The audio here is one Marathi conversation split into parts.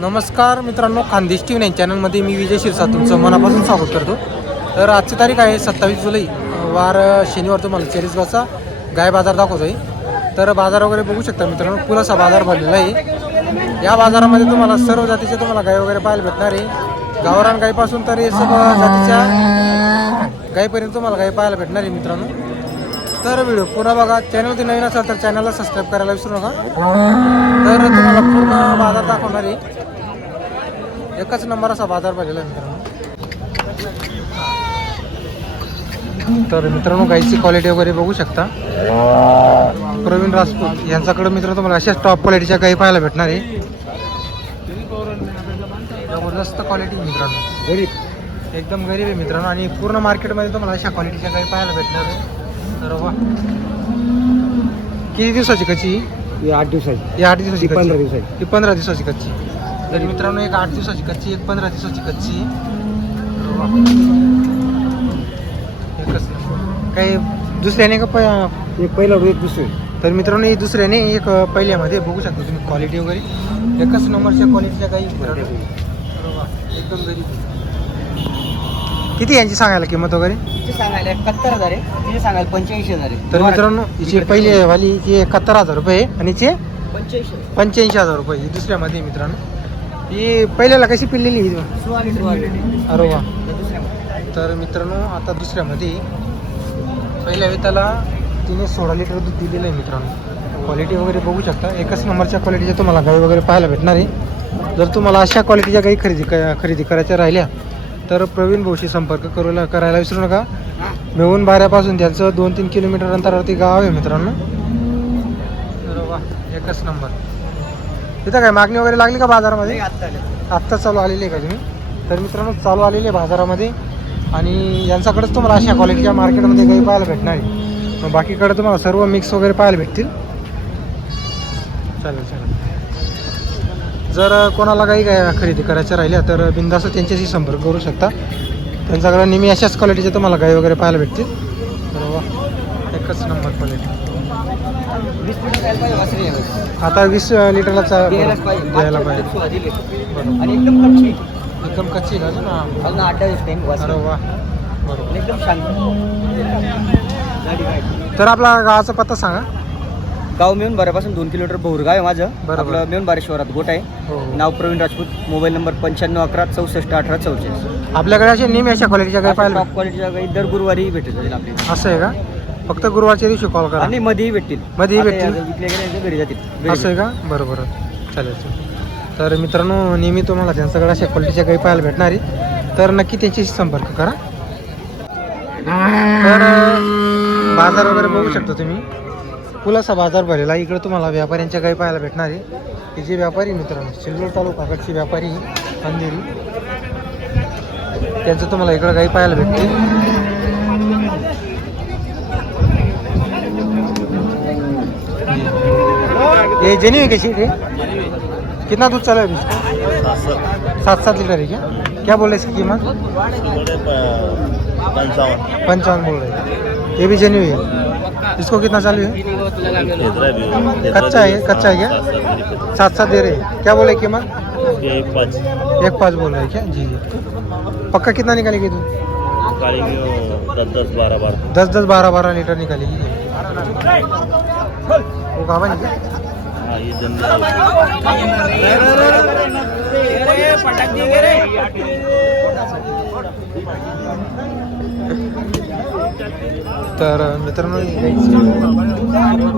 नमस्कार मित्रांनो खानदेश टी व्ही नाईन चॅनलमध्ये मी विजय शिरसा तुमचं मनापासून स्वागत करतो. तर आजची तारीख आहे सत्तावीस जुलै वार शनिवार तुम्हाला चाळीसगावचा गाय बाजार दाखवतो आहे तर बाजार वगैरे बघू शकता मित्रांनो पुलासा बाजार भरलेला आहे. या बाजारामध्ये तुम्हाला सर्व जातीचे तुम्हाला गाय वगैरे पाहायला भेटणार आहे. गावरान गायपासून तर हे सर्व जातीच्या गायीपर्यंत तुम्हाला गाय पाहायला भेटणार आहे मित्रांनो. तर व्हिडिओ पुन्हा बघा. चॅनलवरती नवीन असाल तर चॅनलला सबस्क्राईब करायला विसरू नका. तर तुम्हाला पूर्ण बाजार दाखवणार आहे. एकच नंबर असा बाजार पाहिलेला आहे मित्रांनो. तर मित्रांनो गाईची क्वालिटी वगैरे बघू शकता. प्रवीण राजपूत यांच्याकडे मित्र तुम्हाला अशाच टॉप क्वालिटीच्या गाई पाहायला भेटणार आहे. जबरदस्त क्वालिटी मित्रांनो. गरीब. एकदम गरीब आहे मित्रांनो. आणि पूर्ण मार्केटमध्ये तुम्हाला अशा क्वालिटीच्या गाई पाहायला भेटणार आहे. तर वा किती दिवसाची कच्ची ही? आठ दिवसाची. ही आठ दिवसाची ही पंधरा कच्ची. दिवसाची. ही पंधरा दिवसाची कच्ची तर मित्रांनो एक आठ दिवसाची कच्ची एक पंधरा दिवसाची कच्ची वा. एकच नंबर. काही दुसऱ्याने का प- एक पहिला एक दुसरे. तर मित्रांनो ही दुसऱ्याने एक पहिल्यामध्ये बघू शकता तुम्ही क्वालिटी वगैरे. एकच नंबरच्या क्वालिटीच्या काही एकदम गरीब. किती यांची सांगायला किंमत वगैरे? सांगायला एकाहत्तर हजार आहे. तिचे सांगायला पंच्याऐंशी हजार आहे. तर मित्रांनो हिची पहिली वाली एकाहत्तर हजार रुपये आहे आणि हिचे पंच्याऐंशी पंच्याऐंशी हजार रुपये ही दुसऱ्यामध्ये आहे मित्रांनो. ही पहिल्याला कशी पिल्लेली ही सोळा लिटर वाढले अरे वा. तर मित्रांनो आता दुसऱ्यामध्ये पहिल्या वेताला तिने सोळा लिटर दूध दिलेलं आहे मित्रांनो. क्वालिटी वगैरे बघू शकता. एकच नंबरच्या क्वालिटीच्या तुम्हाला गाई वगैरे पाहायला भेटणार आहे. जर तुम्हाला अशा क्वालिटीच्या गाई खरेदी खरेदी करायच्या राहिल्या तर प्रवीण भाऊशी संपर्क करूला करायला विसरू नका. मेहून बाऱ्यापासून त्यांचं दोन तीन किलोमीटर अंतरावरती गाव आहे मित्रांनो. तर वा एकच नंबर. तिथं काय मागणी वगैरे लागली का बाजारामध्ये? आत्ता चालू आलेली आहे का तुम्ही? तर मित्रांनो चालू आलेले आहे बाजारामध्ये. आणि यांच्याकडेच तुम्हाला अशा क्वालिटीच्या मार्केटमध्ये काही पाहायला भेटणार आहे मग बाकीकडे तुम्हाला सर्व मिक्स वगैरे पाहायला भेटतील. चालेल चालेल. जर कोणाला काही काय खरेदी करायच्या राहिल्या तर बिंदास त्यांच्याशी संपर्क करू शकता. त्यांच्याकडे नेहमी अशाच क्वालिटीचे तुम्हाला गाई वगैरे पाहायला भेटतील. तर वा एकच नंबर क्वालिटी. आता वीस लिटरला चा- द्यायला पाहिजे. एकदम कच्ची. का अरे वा. बरोबर तर आपला गावाचा पत्ता सांगा. गाव मिळून बारापासून दोन किलोमीटर बहुरगाव आहे माझं. बरोबर. आपलं मिळून बारा शहरात गोट आहे. हो हो. नाव प्रवीण राजपूत मोबाईल नंबर पंच्याण्णव अकरा चौसष्ट अठरा चौचाळीस. आपल्याकडे असे नेहमी अशा क्वालिटीच्या पाहिलं टॉप क्वालिटीच्या काही दर गुरुवारी भेटेल जाईल आपल्याला. असं आहे का? फक्त गुरुवारच्या दिवशी कॉल करा. आणि मध्येही भेटतील. मध्येही आता भेटतील? या विकले गेले यांच्या घरी जातील. असं आहे का? बरं बरं चालेल चालेल. तर मित्रांनो नेहमी तुम्हाला त्यांच्याकडे अशा क्वालिटीच्या काही पाहायला भेटणार तर नक्की त्यांच्याशी संपर्क करा. तर अं, बाजार वगैरे बघू शकता तुम्ही. पुलासा बाजार भरलेला आहे. इकडे तुम्हाला व्यापाऱ्यांच्या काही पाहायला भेटणार आहे. हे जे व्यापारी मित्रांनो सिल्लोड तालुकाकडचे व्यापारी अंधेरी. त्यांचं तुम्हाला इकडं काही पाहायला भेटते ये जेनी है? कैसी कितना दूध चला है इसका? सात सात लीटर है क्या? क्या बोल रहे इसकी कीमत? पंचावन पंचावन बोल रहे ये भी जेन्यू है इसको कितना चालू है? कच्चा है कच्चा है क्या? सात सात दे रहे हैं। क्या बोले कीमत? एक पाँच। एक पाँच बोल रहे हैं क्या? जी जी। पक्का कितना निकालेगी में दस दस बारह बारह। दस दस बारह बारह लीटर निकालेगी। वो गावा नहीं हाँ तर मित्रांनो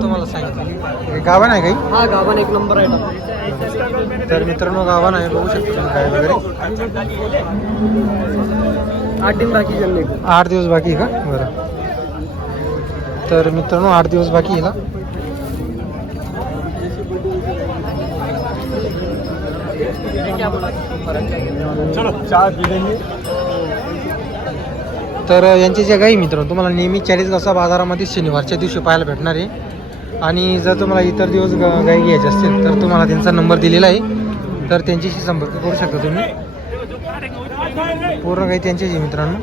तुम्हाला सांगितली हे गाभण आहे काही? हा गावान एक नंबर आहे तर मित्रांनो गावान आहे बघू शकतो तुम्ही गाय वगैरे. आठ दिन बाकी आठ दिवस बाकी का? बरं. तर मित्रांनो आठ दिवस बाकी आहे ना? तर यांचे जे गाई मित्रांनो तुम्हाला नेहमी चाळीसगावचा बाजारामध्ये शनिवारच्या दिवशी पाहायला भेटणार आहे. आणि जर तुम्हाला इतर दिवस ग- गाई घ्यायचे असतील तर तुम्हाला त्यांचा नंबर दिलेला आहे. तर त्यांच्याशी संपर्क करू शकता तुम्ही. पूर्ण गाई त्यांच्याशी मित्रांनो.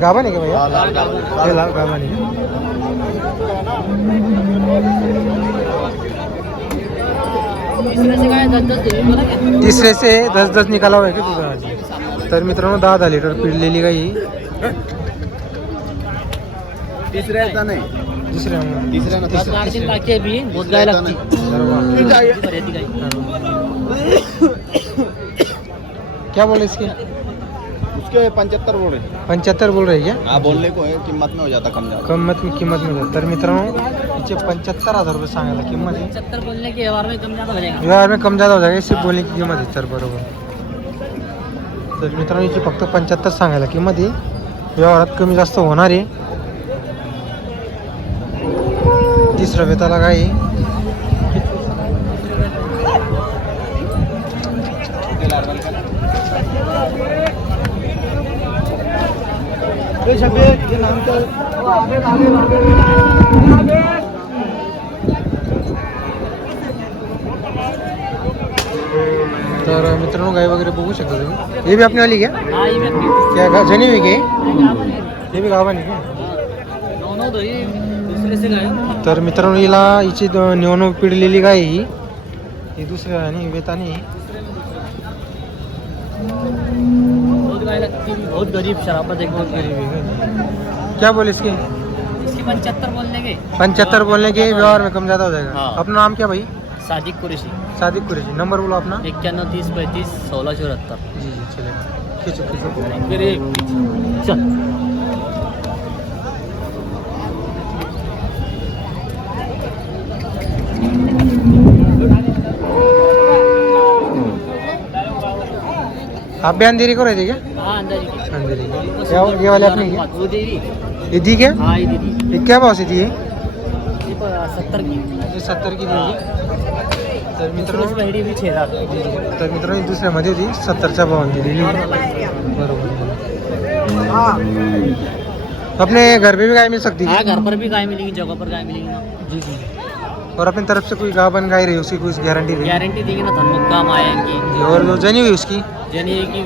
गाभा नाही का भैया? हे लाल गाभा नाही तीसरे से दस दस निकाला हुआ है की तुझा आज? तर मित्रांनो दहा दहा लिटर पिळलेली गाई. तिसऱ्या येता नाही. दुसऱ्या तिसऱ्या क्या बोले इसके उसके पंच्याहत्तर बोल रहे पंच्याहत्तर बोल रही है हाँ बोलने को है कीमत में हो जाता कम ज्यादा। किंमत में किंमत में जात. तर मित्रांनो हिचे पंच्याहत्तर हजार रुपये सांगायला किंमत आहे. पचहत्तर बोलने के व्यवहार में कम ज्यादा हो जाएगा. व्यवहार में कम ज़्यादा हो जाएगा सिर्फ बोलने की किंमत आहे तर बरोबर. तर मित्रांनो हिची फक्त पंच्याहत्तर सांगायला किंमत आहे. व्यवहारात कमी जास्त होणार आहे. तिसरं वेताला काय आहे. तर मित्रांनो गाय वगैरे बघू शकता तुम्ही. हे बी आपली आली का गा जनी हुई हे बी गावानी का तर मित्रांनो हिला हिची निवडणूक पिढलेली गाय ही. ही दुसऱ्या आणि वेतानी गाय लगती है बहुत गरीब शराबत एक बहुत गरीब क्या बोले इसके? इसकी पंचहत्तर बोलने के पंचहत्तर बोलने के व्यवहार में कम ज़्यादा हो जाएगा। हाँ। अपना नाम क्या भाई? सादिक कुरेशी। सादिक कुरेशी। नंबर बोलो अपना। इक्यानवे तीस पैंतीस सोलह चौहत्तर। जी जी चलेगा। खींचो खींचो। फिर चल। आप भी अंधेरी को रहते क्या? हाँ ही। अंधेरी क्या ये वाले अपनी क्या वो ये दी क्या? हाँ ये क्या भाव से दी? है सत्तर की। सत्तर की दी। तर मित्रांनो इसमें हेडी भी छः हज़ार जी, जी. तर मित्रांनो दुसऱ्यामध्ये होती सत्तरच्या भावाने दिलेली बरोबर। अपने घर पे भी गाय मिल सकती है? हाँ घर पर भी गाय मिलेगी जगह पर गाय मिलेगी। जी जी। और अपनी तरफ से कोई गावन गाय रही उसकी कोई गारंटी रही गारंटी देंगे ना धनमुख काम आएंगी। जी, और जो जनी हुई उसकी? जनी की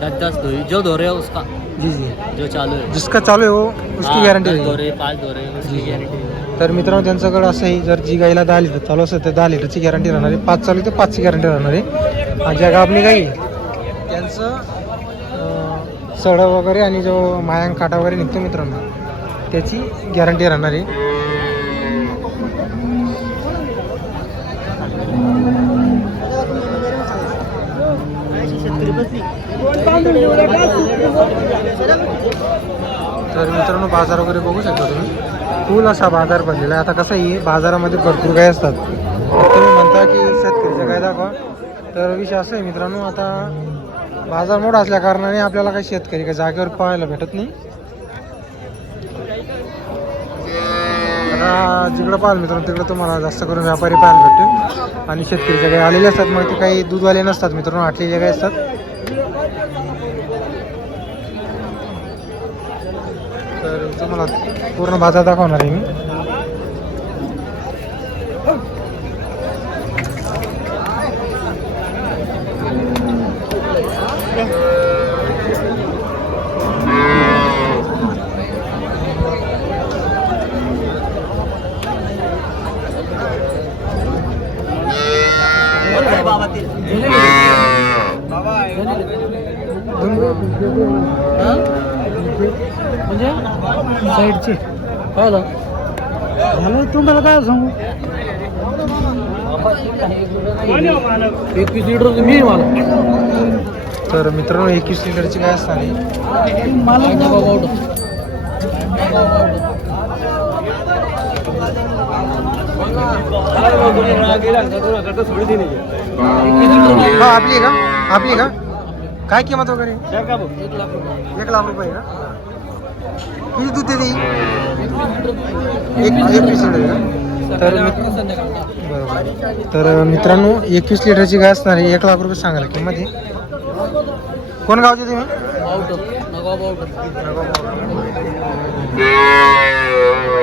दस दस दो जो धो रहे हो उसका। जी जी। जो चालू है। जिसका चालू आहे हो उसकी हाँ, गॅरंटी पाच धो रहे उसकी. गॅरंटी तर मित्रांनो त्यांच्याकडे असं आहे जर जी गाईला दहा लिटर चालू असेल तर दहा लिटरची गॅरंटी राहणार आहे. पाच चालू आहे तर पाचची गॅरंटी राहणार आहे. आणि ज्या गाबणी गाई आहे, त्यांचं सडं वगैरे आणि जो मायांग काटा वगैरे निघतो मित्रांनो त्याची गॅरंटी राहणार आहे. तर मित्रांनो बाजार वगैरे बघू शकता तुम्ही. फुल असा बाजार बनलेला आहे. आता कसं आहे बाजारामध्ये भरपूर गाय असतात. तुम्ही म्हणता की शेतकरीच्या गाय दाखवा. तर विषय असं आहे मित्रांनो आता बाजार मोठा असल्या कारणाने आपल्याला काही शेतकरी काही जागेवर पाहायला भेटत नाही. जिकडं पाहाल मित्रांनो तिकडं तुम्हाला जास्त करून व्यापारी पाहायला भेटतील. आणि शेतकरीच्या गाय आलेले असतात मग ते काही दूधवाले नसतात मित्रांनो आटलेले गाय असतात. तर तुम्हाला पूर्ण बाजार दाखवणार आहे मी. म्हणजे साईडची. हो झालं तुम्हाला काय सांगू? एकवीस लिटर मी मला. तर मित्रांनो एकवीस लिटरची काय असणार आहे मला आपली का? आपली का? काय किंमत वगैरे? एक लाख रुपये. का? किती दूध देते? एक एकवीस लिटर का? तर बरोबर तर मित्रांनो एकवीस लिटरची गाय असणार आहे. एक लाख रुपये सांगायला किंमत आहे. कोण गावचे तुम्ही?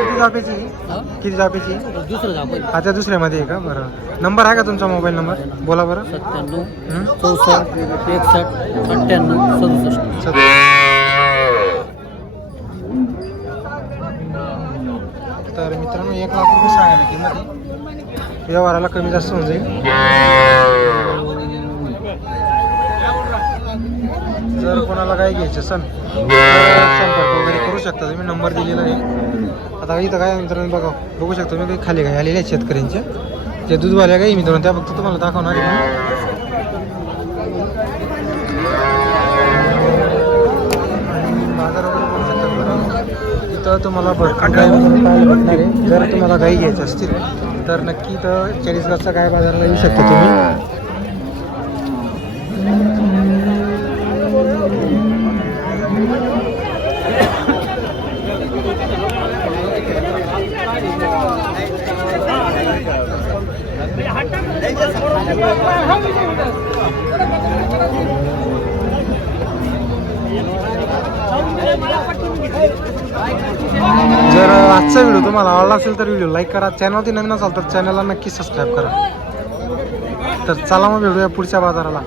किती जापेची? ही? किती जापेची? दुसरं अच्छा दुसऱ्यामध्ये आहे का? बरं. नंबर आहे का तुमचा मोबाईल नंबर? बोला बरं. सत्त्याण्णव? चौसष्ट एकसष्ट अठ्ठ्याण्णव सदुसष्ट. एक लाख रुपये सांगायला किंमत आहे. व्यवहाराला कमी जास्त होऊन जाईल. जर कोणाला काय घ्यायचं सण संपर्क वगैरे करू शकता. तुम्ही नंबर दिलेला आहे. आता इथं काय मित्रांनो बघा. बघू शकता मी काही खाली गाय आलेल्या आहेत शेतकऱ्यांच्या जे दूधवाल्या काही मित्रांनो त्या फक्त तुम्हाला दाखवणार आहे. तर तुम्हाला भरपूर गाय पाहायला भेटणार आहे. जर तुम्हाला गाई घ्यायचं असतील तर नक्की तर चाळीस गावचा गाय बाजारला येऊ शकता तुम्ही. जर आजचा व्हिडिओ तुम्हाला आवडला असेल तर व्हिडिओ लाईक करा. चॅनलवरती नवीन असाल तर चॅनलला नक्की सबस्क्राईब करा. तर चला मग भेटूया पुढच्या बाजाराला.